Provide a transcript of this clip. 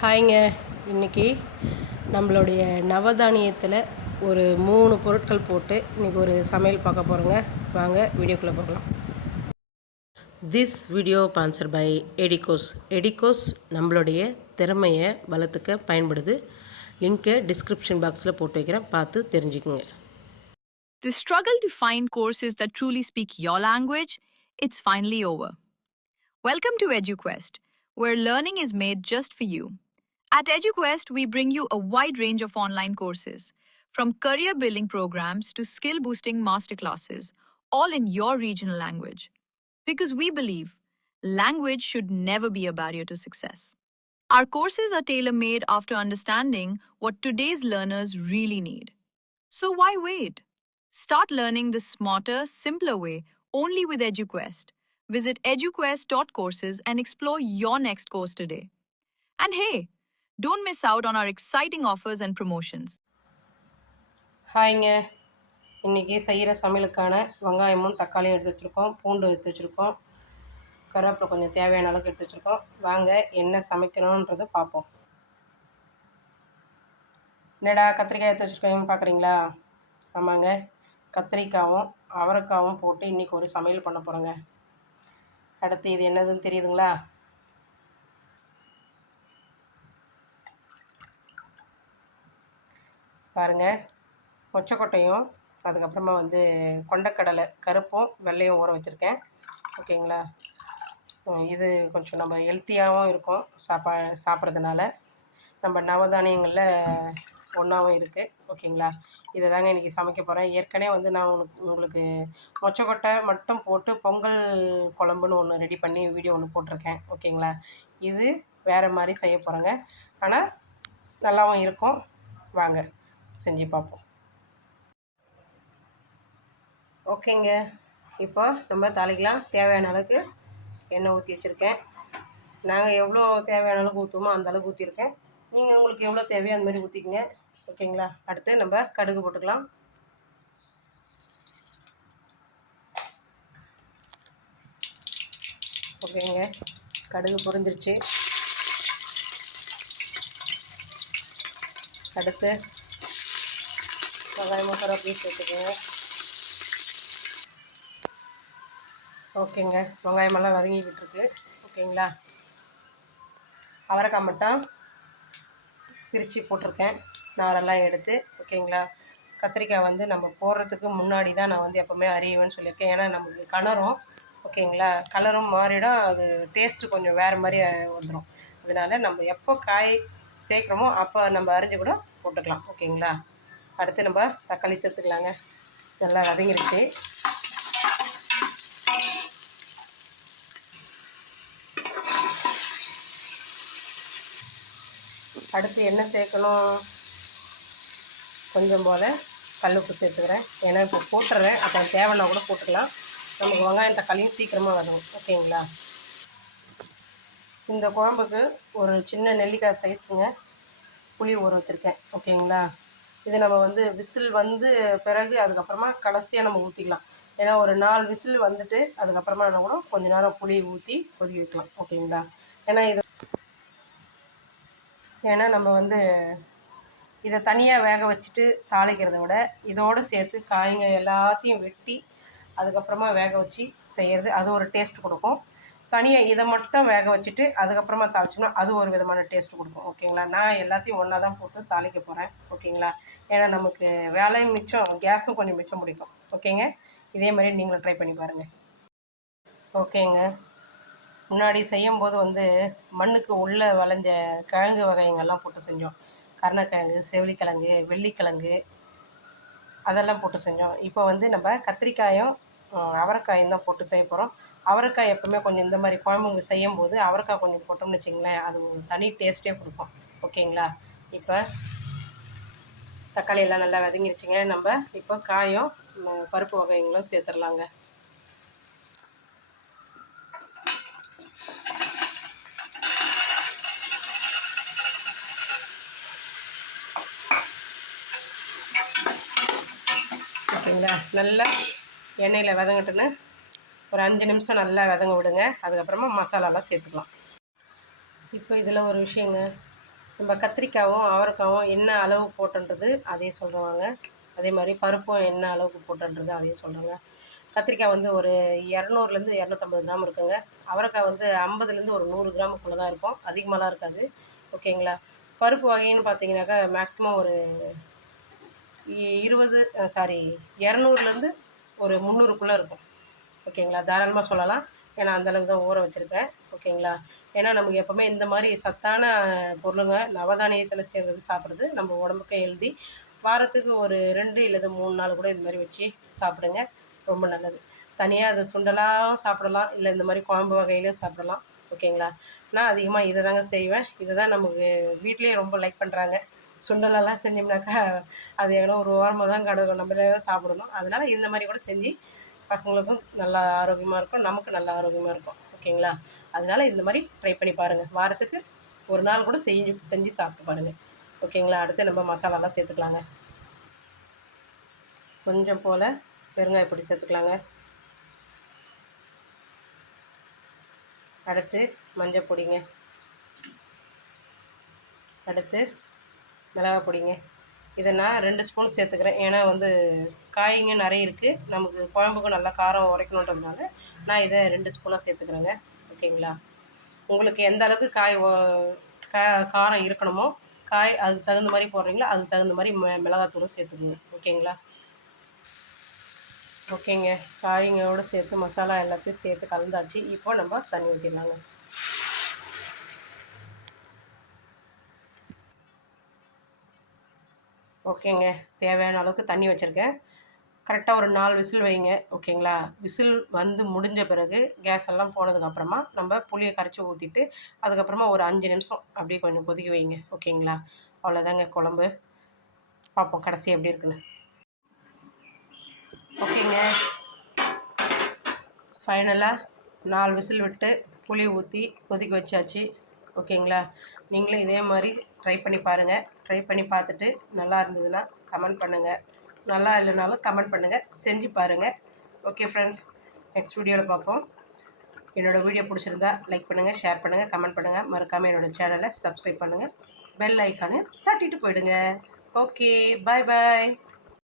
ஹாய்ங்க. இன்றைக்கி நம்மளுடைய நவதானியத்தில் ஒரு 3 பொருட்கள் போட்டு இன்றைக்கி ஒரு சமையல் பார்க்க போகிறோங்க. வாங்க வீடியோக்குள்ளே போகலாம். This video sponsor by Edicos. Edicos நம்மளுடைய திறமையை வளர்த்துக்க பயன்படுது. லிங்க்கை டிஸ்கிரிப்ஷன் பாக்ஸில் போட்டு வைக்கிறேன், பார்த்து தெரிஞ்சுக்குங்க. The struggle to find courses that truly speak your language, it's finally over. Welcome to EduQuest, where learning is made just for you. At EduQuest, we bring you a wide range of online courses, from career building programs to skill boosting masterclasses, all in your regional language. Because we believe language should never be a barrier to success. Our courses are tailor made after understanding what today's learners really need. So why wait? Start learning the smarter, simpler way only with EduQuest. Visit eduquest.courses and explore your next course today. And hey, don't miss out on our exciting offers and promotions. ஹாய்ங்க. இன்றைக்கி செய்கிற சமையலுக்கான வெங்காயமும் தக்காளியும் எடுத்து வச்சுருக்கோம், பூண்டு எடுத்து வச்சுருக்கோம், கருவேப்பிலை கொஞ்சம் தேவையான அளவுக்கு எடுத்து வச்சுருக்கோம். வாங்க என்ன சமைக்கணுன்றதை பார்ப்போம். என்னடா கத்திரிக்காய் எடுத்து வச்சுருக்கீங்கன்னு பார்க்குறீங்களா? ஆமாங்க, கத்திரிக்காயும் அவரைக்காவும் போட்டு இன்றைக்கி ஒரு சமையல் பண்ண போகிறோங்க. அடுத்து இது என்னதுன்னு தெரியுதுங்களா? பாருங்கள், மொச்சக்கொட்டையும் அதுக்கப்புறமா கொண்டக்கடலை கருப்பும் வெள்ளையும் ஊற வச்சுருக்கேன். ஓகேங்களா? இது கொஞ்சம் நம்ம ஹெல்த்தியாகவும் இருக்கும் சாப்பிட்றதுனால. நம்ம நவதானியங்களில் ஒன்றாவும் இருக்குது. ஓகேங்களா? இதை தாங்க இன்றைக்கி சமைக்க போகிறேன். ஏற்கனவே நான் உங்களுக்கு மொச்சக்கொட்டை மட்டும் போட்டு பொங்கல் குழம்புன்னு ஒன்று ரெடி பண்ணி வீடியோ ஒன்று போட்டிருக்கேன். ஓகேங்களா? இது வேறு மாதிரி செய்ய போகிறேங்க. ஆனால் நல்லாவும் இருக்கும். வாங்க செஞ்சு பார்ப்போம். ஓகேங்க, இப்போ நம்ம தாளிக்கலாம். தேவையான அளவுக்கு எண்ணெய் ஊற்றி வச்சுருக்கேன். நாங்கள் எவ்வளோ தேவையான அளவுக்கு ஊற்றுமோ அந்த அளவுக்கு ஊற்றிருக்கேன். நீங்கள் உங்களுக்கு எவ்வளோ தேவையோ அந்த மாதிரி ஊற்றிக்கங்க. ஓகேங்களா? அடுத்து நம்ம கடுகு போட்டுக்கலாம். ஓகேங்க, கடுகு பொரிஞ்சிருச்சு. அடுத்து வெங்காயம் கருவேப்பிலை சேர்த்துக்கோங்க. ஓகேங்க, வெங்காயமெல்லாம் வதங்கிக்கிட்டு இருக்கு. ஓகேங்களா? அவரைக்காய் மட்டும் பிரித்து போட்டிருக்கேன், நாரெல்லாம் எடுத்து. ஓகேங்களா? கத்திரிக்காய் நம்ம போடுறதுக்கு முன்னாடி தான் நான் எப்போவுமே அரியுவேன்னு சொல்லியிருக்கேன். ஏன்னா நமக்கு கலரும், ஓகேங்களா, கலரும் மாறிடும், அது டேஸ்ட்டு கொஞ்சம் வேறு மாதிரி வந்துடும். அதனால் நம்ம எப்போ காய் சேர்க்குறோமோ அப்போ நம்ம அரிஞ்சு கூட போட்டுக்கலாம். ஓகேங்களா? அடுத்து நம்ம தக்காளி சேர்த்துக்கலாங்க. நல்லா வதங்கிருச்சு. அடுத்து என்ன சேர்க்கணும்? கொஞ்சம் போல் கல்லுப்பு சேர்த்துக்கிறேன். ஏன்னா இப்போ போட்டுறேன், அப்போ தேவைன்னா கூட போட்டுக்கலாம். நமக்கு வெங்காயம் தக்காளியும் சீக்கிரமாக வரும். ஓகேங்களா? இந்த குழம்புக்கு ஒரு சின்ன நெல்லிக்காய் சைஸுங்க புளி ஊற வச்சுருக்கேன். ஓகேங்களா? இது நம்ம விசில் பிறகு அதுக்கப்புறமா கடைசியாக நம்ம ஊற்றிக்கலாம். ஏன்னா ஒரு 4 விசில் அதுக்கப்புறமா கூட கொஞ்சம் நேரம் புளி ஊற்றி கொதிக்க வைக்கலாம். ஓகேங்களா? ஏன்னா நம்ம இதை தனியாக வேக வச்சுட்டு தாளிக்கிறத விட இதோடு சேர்த்து காய்ங்க எல்லாத்தையும் வெட்டி அதுக்கப்புறமா வேக வச்சு செய்கிறது அது ஒரு டேஸ்ட் கொடுக்கும். தனியாக இதை மட்டும் வேக வச்சுட்டு அதுக்கப்புறமா தாளிச்சோம்னா அது ஒரு விதமான டேஸ்ட் கொடுக்கும். ஓகேங்களா? நான் எல்லாத்தையும் ஒன்றா தான் போட்டு தாளிக்க போகிறேன். ஓகேங்களா? ஏன்னா நமக்கு வேலையும் மிச்சம், கேஸும் கொஞ்சம் மிச்சம் பிடிக்கும். ஓகேங்க, இதே மாதிரி நீங்களும் ட்ரை பண்ணி பாருங்கள். ஓகேங்க, முன்னாடி செய்யும்போது மண்ணுக்கு உள்ளே விளைஞ்ச கிழங்கு வகைங்கள்லாம் போட்டு செஞ்சோம். கருணக்கிழங்கு, செவிலிக்கிழங்கு, வெள்ளிக்கிழங்கு அதெல்லாம் போட்டு செஞ்சோம். இப்போ நம்ம கத்திரிக்காயும் அவரைக்காயும் தான் போட்டு செய்ய போகிறோம். அவரைக்காய் எப்போவுமே கொஞ்சம் இந்த மாதிரி குழம்புங்க செய்யும்போது அவரைக்காய் கொஞ்சம் போட்டோம்னு வச்சிங்களேன், அது ஒரு தனி டேஸ்ட்டே கொடுக்கும். ஓகேங்களா? இப்போ தக்காளி எல்லாம் நல்லா வதங்கிடுச்சிங்க. நம்ம இப்போ காயும் பருப்பு வகைங்களும் சேர்த்துடலாங்க. ஓகேங்களா? நல்லா எண்ணெயில் வதங்கட்டுன்னு ஒரு 5 நிமிஷம் நல்லா வதங்க விடுங்க. அதுக்கப்புறமா மசாலாலாம் சேர்த்துக்கலாம். இப்போ இதில் ஒரு விஷயங்க, நம்ம கத்திரிக்காயும் அவரைக்காயும் என்ன அளவு போட்டுன்றது அதையும் சொல்கிறேன். அதே மாதிரி பருப்பும் என்ன அளவுக்கு போட்டுன்றது அதையும் சொல்கிறேங்க. கத்திரிக்காய் வந்து ஒரு 200லேருந்து 250 கிராம் இருக்குங்க. அவரைக்காய் வந்து 50லேருந்து ஒரு 100 கிராமுக்குள்ளே தான் இருக்கும், அதிகமாகலாம் இருக்காது. ஓகேங்களா. பருப்பு வகைன்னு பார்த்தீங்கன்னாக்கா மேக்ஸிமம் ஒரு 200லேருந்து ஒரு 300க்குள்ளே இருக்கும். ஓகேங்களா. தாராளமாக சொல்லலாம். ஏன்னா அந்தளவுக்கு தான் ஊற வச்சுருக்கேன். ஓகேங்களா. ஏன்னா நமக்கு எப்போவுமே இந்த மாதிரி சத்தான பொருளுங்க நவதானியத்தில் சேர்ந்தது சாப்பிட்றது நம்ம உடம்புக்கு ஹெல்தி. வாரத்துக்கு ஒரு 2 இல்லது 3 நாள் கூட இது மாதிரி வச்சு சாப்பிடுங்க, ரொம்ப நல்லது. தனியாக அதை சுண்டலாக சாப்பிடலாம், இல்லை இந்த மாதிரி குழம்பு வகையிலையும் சாப்பிடலாம். ஓகேங்களா. நான் அதிகமாக இதை தாங்க செய்வேன். இதை தான் நமக்கு வீட்லேயே ரொம்ப லைக் பண்ணுறாங்க. சுண்டலெல்லாம் செஞ்சோம்னாக்கா அது எவ்வளோ ஒரு ஓரமாக தான் கிடக்கும், நம்மளே தான் சாப்பிடணும். அதனால் இந்த மாதிரி கூட செஞ்சு பசங்களுக்கும் நல்லா ஆரோக்கியமாக இருக்கும், நமக்கு நல்லா ஆரோக்கியமாக இருக்கும். ஓகேங்களா. அதனால் இந்த மாதிரி ட்ரை பண்ணி பாருங்கள். வாரத்துக்கு ஒரு நாள் கூட செஞ்சு சாப்பிட்டு பாருங்கள். ஓகேங்களா. அடுத்து நம்ம மசாலாலாம் சேர்த்துக்கலாங்க. கொஞ்சம் போல் பெருங்காய பொடி சேர்த்துக்கலாங்க. அடுத்து மஞ்சள் பொடிங்க. அடுத்து மிளகாய் பொடிங்க. இதை நான் 2 ஸ்பூன் சேர்த்துக்கிறேன். ஏன்னா வந்து காய்ங்க நிறைய இருக்குது, நமக்கு குழம்புக்கும் நல்லா காரம் உரைக்கணுன்றதுனால நான் இதை 2 ஸ்பூனாக சேர்த்துக்கிறேங்க. ஓகேங்களா. உங்களுக்கு எந்த அளவுக்கு காரம் இருக்கணுமோ, காய் அதுக்கு தகுந்த மாதிரி போடுறீங்களோ அதுக்கு தகுந்த மாதிரி மிளகாத்தூளும் சேர்த்துக்கோங்க. ஓகேங்களா. ஓகேங்க. காய்களோடு சேர்த்து மசாலா எல்லாத்தையும் சேர்த்து கலந்தாச்சு. இப்போ நம்ம தண்ணி ஊற்றிடலாங்க. ஓகேங்க. தேவையான அளவுக்கு தண்ணி வச்சுருக்கேன். கரெக்டாக ஒரு 4 விசில் வைங்க. ஓகேங்களா. விசில் வந்து முடிஞ்ச பிறகு கேஸ் எல்லாம் போனதுக்கப்புறமா நம்ம புளியை கரைச்சி ஊற்றிட்டு அதுக்கப்புறமா ஒரு 5 நிமிஷம் அப்படியே கொஞ்சம் கொதிக்க வைங்க. ஓகேங்களா. அவ்வளோதாங்க குழம்பு. பார்ப்போம் கடைசி எப்படி இருக்குன்னு. ஓகேங்க. ஃபைனலாக 4 விசில் விட்டு புளி ஊற்றி கொதிக்க வச்சாச்சு. ஓகேங்களா. நீங்களும் இதே மாதிரி ட்ரை பண்ணி பாருங்கள். ட்ரை பண்ணி பார்த்துட்டு நல்லா இருந்ததுன்னா கமெண்ட் பண்ணுங்கள், நல்லா இல்லைனாலும் கமெண்ட் பண்ணுங்கள், செஞ்சு பாருங்கள். ஓகே ஃப்ரெண்ட்ஸ், நெக்ஸ்ட் வீடியோவில் பார்ப்போம். என்னோடய வீடியோ பிடிச்சிருந்தா லைக் பண்ணுங்கள், ஷேர் பண்ணுங்கள், கமெண்ட் பண்ணுங்கள். மறக்காமல் என்னோடய சேனலை சப்ஸ்கிரைப் பண்ணுங்கள். பெல் ஐக்கானை தட்டிட்டு போயிடுங்க. ஓகே, பாய் பாய்.